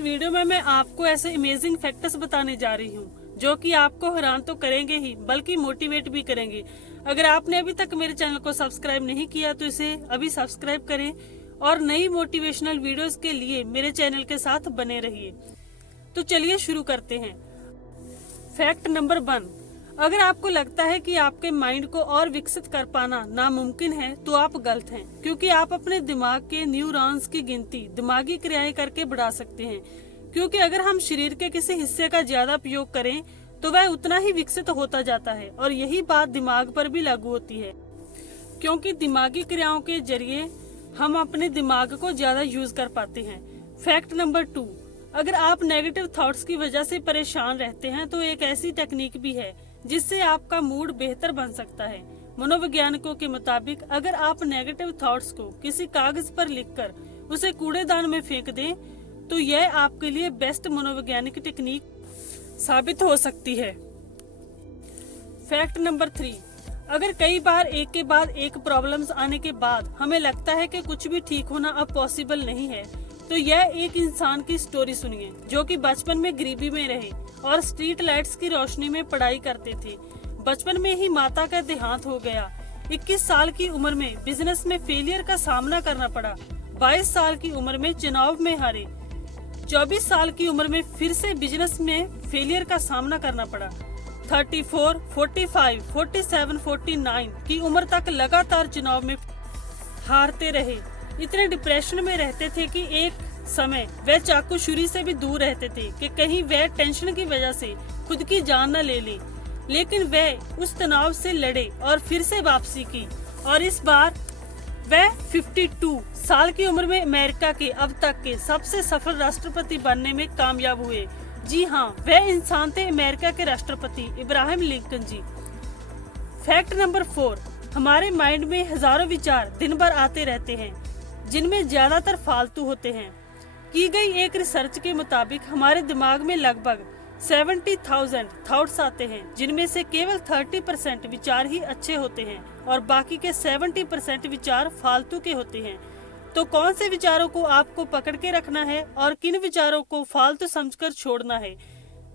Video में मैं आपको ऐसे अमेजिंग फैक्ट्स बताने जा रही हूँ जो कि आपको हैरान तो करेंगे ही बल्कि मोटिवेट भी करेंगे। अगर आपने अभी तक मेरे चैनल को सब्सक्राइब नहीं किया तो इसे अभी सब्सक्राइब करें और नई मोटिवेशनल वीडियोस के लिए मेरे चैनल के साथ बने रहिए। तो चलिए शुरू करते हैं। फैक्ट नंबर 1, अगर आपको लगता है कि आपके माइंड को और विकसित कर पाना नामुमकिन है तो आप गलत हैं, क्योंकि आप अपने दिमाग के न्यूरॉन्स की गिनती दिमागी क्रियाएं करके बढ़ा सकते हैं। क्योंकि अगर हम शरीर के किसी हिस्से का ज्यादा उपयोग करें तो वह उतना ही विकसित होता जाता है और यही बात दिमाग पर भी लागू होती है, क्योंकि दिमागी क्रियाओं के जरिए हम अपने दिमाग को ज्यादा यूज कर पाते हैं। फैक्ट नंबर 2, अगर आप नेगेटिव थॉट्स की वजह से परेशान रहते हैं तो एक ऐसी टेक्निक भी है जिससे आपका मूड बेहतर बन सकता है। मनोवैज्ञानिकों के मुताबिक अगर आप नेगेटिव थॉट्स को किसी कागज पर लिखकर उसे कूड़ेदान में फेंक दें तो यह आपके लिए बेस्ट मनोवैज्ञानिक टेक्निक साबित हो सकती है। फैक्ट नंबर 3, अगर कई बार एक के बाद एक प्रॉब्लम्स आने के बाद हमें लगता है कि कुछ भी ठीक होना अब पॉसिबल नहीं है तो यह एक इंसान की स्टोरी सुनिए जो कि बचपन में गरीबी में रहे और स्ट्रीट लाइट्स की रोशनी में पढ़ाई करते थे। बचपन में ही माता का देहांत हो गया। 21 साल की उम्र में बिजनेस में फेलियर का सामना करना पड़ा। 22 साल की उम्र में चुनाव में हारे। 24 साल की उम्र में फिर से बिजनेस में फेलियर का सामना करना पड़ा। 34, 45, 47, 49 की उम्र तक लगातार चुनाव में हारते रहे। इतने डिप्रेशन में रहते थे कि एक समय वह चाकू छुरी से भी दूर रहते थे कि कहीं वह टेंशन की वजह से खुद की जान न ले ले। लेकिन वह उस तनाव से लड़े और फिर से वापसी की और इस बार वह 52 साल की उम्र में अमेरिका के अब तक के सबसे सफल राष्ट्रपति बनने में कामयाब हुए। जी हाँ, वह इंसान थे अमेरिका के राष्ट्रपति इब्राहिम लिंकन जी। फैक्ट नंबर 4, हमारे माइंड में हजारों विचार दिन भर आते रहते हैं जिनमें ज्यादातर फालतू होते हैं। की गई एक रिसर्च के मुताबिक हमारे दिमाग में लगभग 70,000 थॉट्स आते हैं जिनमें से केवल 30% विचार ही अच्छे होते हैं और बाकी के 70% विचार फालतू के होते हैं। तो कौन से विचारों को आपको पकड़ के रखना है और किन विचारों को फालतू समझकर छोड़ना है,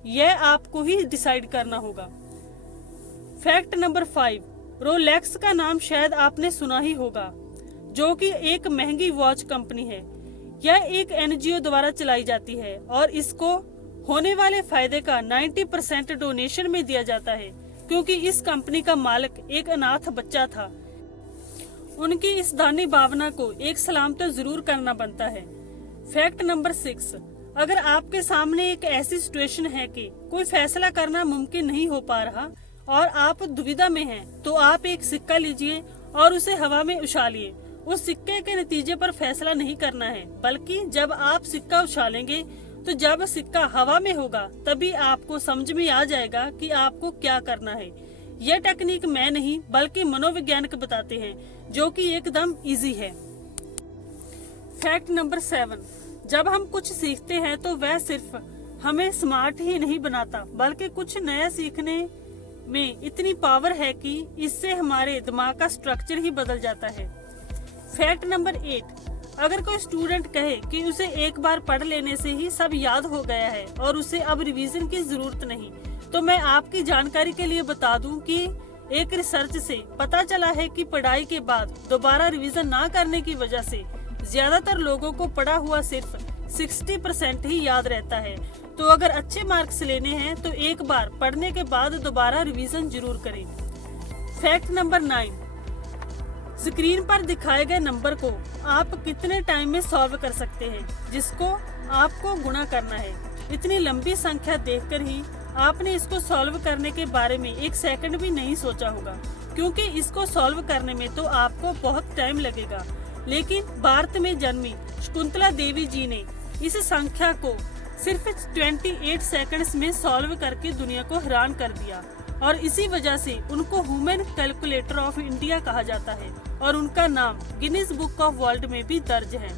यह आपको ही डिसाइड करना होगा। फैक्ट नंबर 5, रोलेक्स का नाम शायद आपने सुना ही होगा, जो कि एक महंगी वॉच कंपनी है। यह एक NGO द्वारा चलाई जाती है और इसको होने वाले फायदे का 90% डोनेशन में दिया जाता है, क्योंकि इस कंपनी का मालिक एक अनाथ बच्चा था। उनकी इस दानी भावना को एक सलाम तो जरूर करना बनता है। फैक्ट नंबर 6, अगर आपके सामने एक ऐसी सिचुएशन है कि कोई फैसला करना मुमकिन नहीं हो पा रहा और आप दुविधा में हैं, तो आप एक सिक्का लीजिए और उसे हवा में उछालिए। उस सिक्के के नतीजे पर फैसला नहीं करना है, बल्कि जब आप सिक्का उछालेंगे तो जब सिक्का हवा में होगा तभी आपको समझ में आ जाएगा कि आपको क्या करना है। यह टेक्निक मैं नहीं बल्कि मनोवैज्ञानिक बताते हैं, जो कि एकदम इजी है। फैक्ट नंबर 7, जब हम कुछ सीखते हैं तो वह सिर्फ हमें स्मार्ट ही नहीं बनाता बल्कि कुछ नया सीखने में इतनी पावर है कि इससे हमारे दिमाग का स्ट्रक्चर ही बदल जाता है। फैक्ट नंबर 8, अगर कोई स्टूडेंट कहे कि उसे एक बार पढ़ लेने से ही सब याद हो गया है और उसे अब रिवीजन की जरूरत नहीं, तो मैं आपकी जानकारी के लिए बता दूं कि एक रिसर्च से पता चला है कि पढ़ाई के बाद दोबारा रिवीजन ना करने की वजह से ज्यादातर लोगों को पढ़ा हुआ सिर्फ 60% ही याद रहता है। तो अगर अच्छे मार्क्स लेने हैं तो एक बार पढ़ने के बाद दोबारा रिवीजन जरूर करें। फैक्ट नंबर 9, स्क्रीन पर दिखाए गए नंबर को आप कितने टाइम में सॉल्व कर सकते हैं, जिसको आपको गुणा करना है। इतनी लंबी संख्या देखकर ही आपने इसको सॉल्व करने के बारे में एक सेकंड भी नहीं सोचा होगा, क्योंकि इसको सॉल्व करने में तो आपको बहुत टाइम लगेगा। लेकिन भारत में जन्मी शकुंतला देवी जी ने इस संख्या को सिर्फ 28 सेकंड्स में सॉल्व करके दुनिया को हैरान कर दिया और इसी वजह से उनको वुमेन कैलकुलेटर ऑफ इंडिया कहा जाता है और उनका नाम गिनीज बुक ऑफ वर्ल्ड में भी दर्ज है।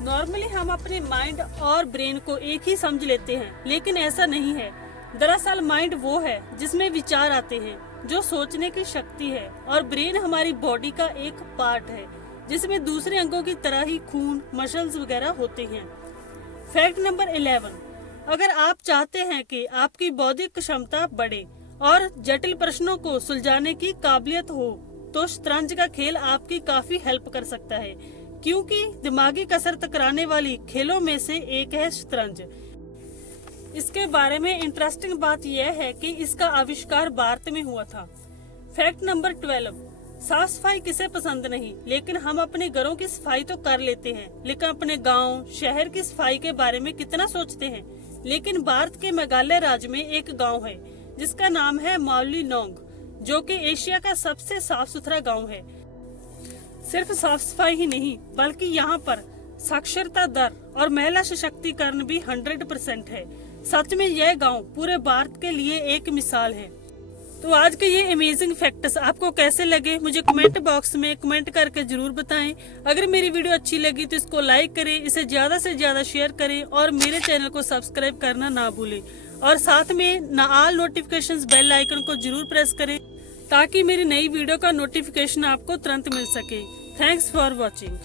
नॉर्मली हम अपने माइंड और ब्रेन को एक ही समझ लेते हैं, लेकिन ऐसा नहीं है। दरअसल माइंड वो है जिसमें विचार आते हैं, जो सोचने की शक्ति है, और ब्रेन हमारी बॉडी का एक पार्ट है जिसमें दूसरे अंगों की तरह ही खून, मसल्स वगैरह होते हैं। फैक्ट नंबर 11, अगर आप चाहते हैं कि आपकी बौद्धिक क्षमता बढ़े और जटिल प्रश्नों को सुलझाने की काबिलियत हो तो शतरंज का खेल आपकी काफी हेल्प कर सकता है, क्योंकि दिमागी कसरत कराने वाली खेलों में से एक है शतरंज। इसके बारे में इंटरेस्टिंग बात यह है कि इसका आविष्कार भारत में हुआ था। फैक्ट नंबर 12, साफ सफाई किसे पसंद नहीं, लेकिन हम अपने घरों की सफाई तो कर लेते हैं, लेकिन अपने गांव शहर की सफाई के बारे में कितना सोचते हैं। लेकिन भारत के मेघालय राज्य में एक गांव है जिसका नाम है मावलीनोंग, जो कि एशिया का सबसे साफ सुथरा गांव है। सिर्फ साफ सफाई ही नहीं, बल्कि यहाँ पर साक्षरता दर और महिला सशक्तिकरण भी 100% है। सच में यह गांव पूरे भारत के लिए एक मिसाल है। तो आज के ये अमेजिंग फैक्ट्स आपको कैसे लगे मुझे कमेंट बॉक्स में कमेंट करके जरूर बताएं। अगर मेरी वीडियो अच्छी लगी तो इसको लाइक करें, इसे ज्यादा से ज्यादा शेयर करें और मेरे चैनल को सब्सक्राइब करना ना भूलें। और साथ में ऑल नोटिफिकेशंस बेल आइकन को जरूर प्रेस करें ताकि मेरी नई वीडियो का नोटिफिकेशन आपको तुरंत मिल सके। Thanks for watching.